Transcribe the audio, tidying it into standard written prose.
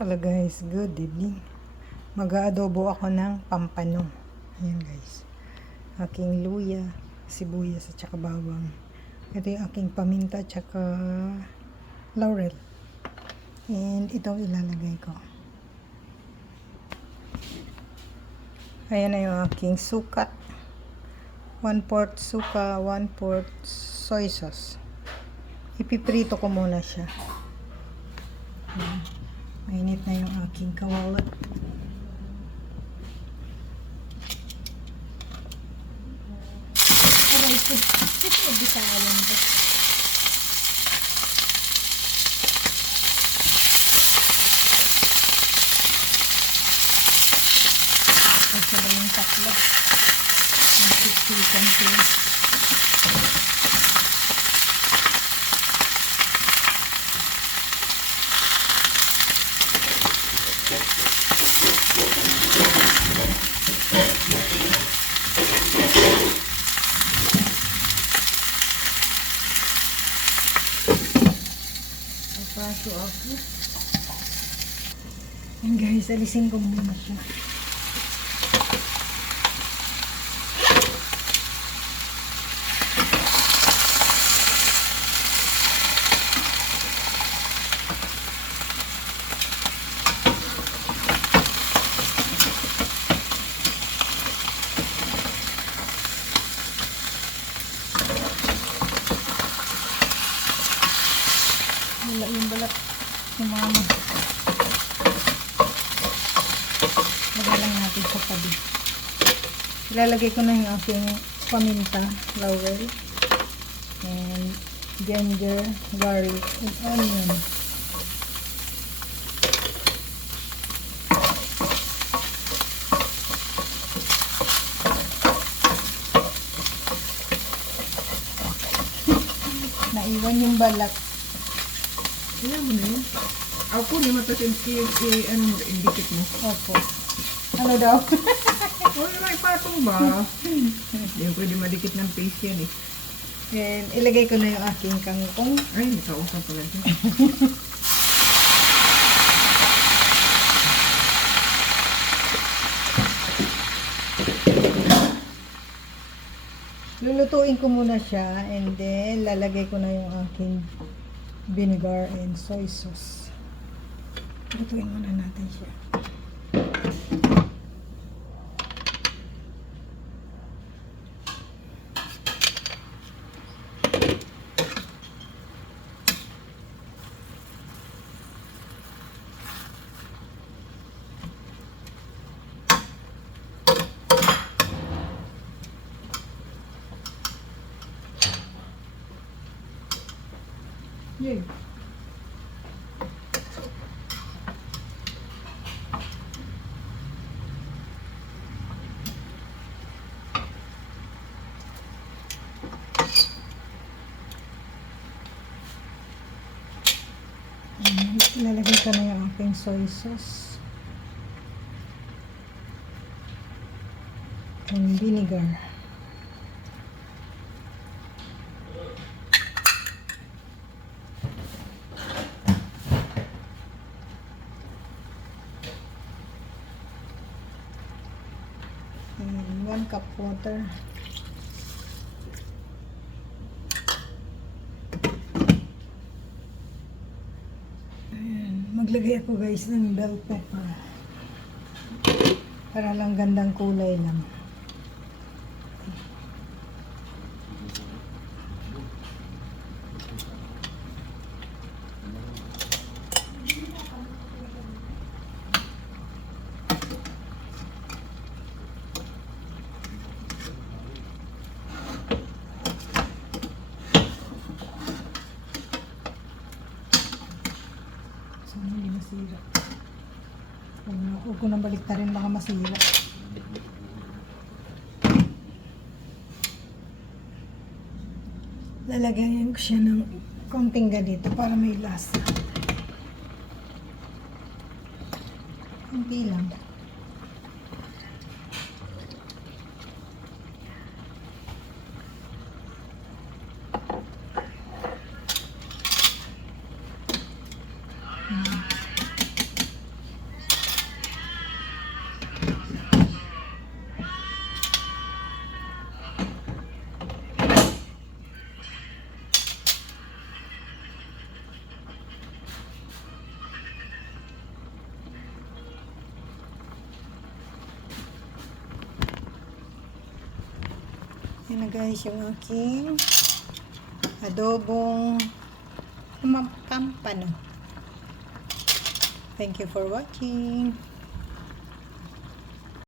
Hello guys, good evening. Mag-aadobo ako ng pampano. Ayan guys. Aking luya, sibuyas at saka bawang. Ito yung aking paminta at saka laurel. And itong ilalagay ko. Ayan na yung aking sukat. 1/4 suka, 1/4 soy sauce. Ipiprito ko muna siya. Ayan. Mainit na yung aking kawalat. Aray ko. Bitawan ko. Kasi ba yung takla? Ang siksikan ko. Paso ako. Yan guys, alisin ko muna siya. Wala yung balat sumama. Lagay lang natin sa tabi. Ilalagay ko na yung aking paminta, laurel, and ginger, garlic, and onion. Naiwan yung balat. Ayan mo na yun. Ako, di matas indikit mo. Opo. Ano daw? Oh, may patong ba? Hindi yung pwede madikit ng paste yan eh. And ilagay ko na yung aking kangkong. Ay, may kausap pala siya. Lulutuin ko muna siya and then lalagay ko na yung aking vinegar and soy sauce. Lutuin muna natin siya. Yay. Ilalagay ko na yung aking soy sauce and vinegar. And 1 cup water. Ayan, maglagay ako guys ng bell pepper para lang gandang kulay lang. Sana hindi masira. Huwag ko nang baliktarin, baka masira. Lalagyan ko siya ng konting ganito para may lasa. Hindi lang. Yan na guys yung aking adobong pampano. Thank you for watching.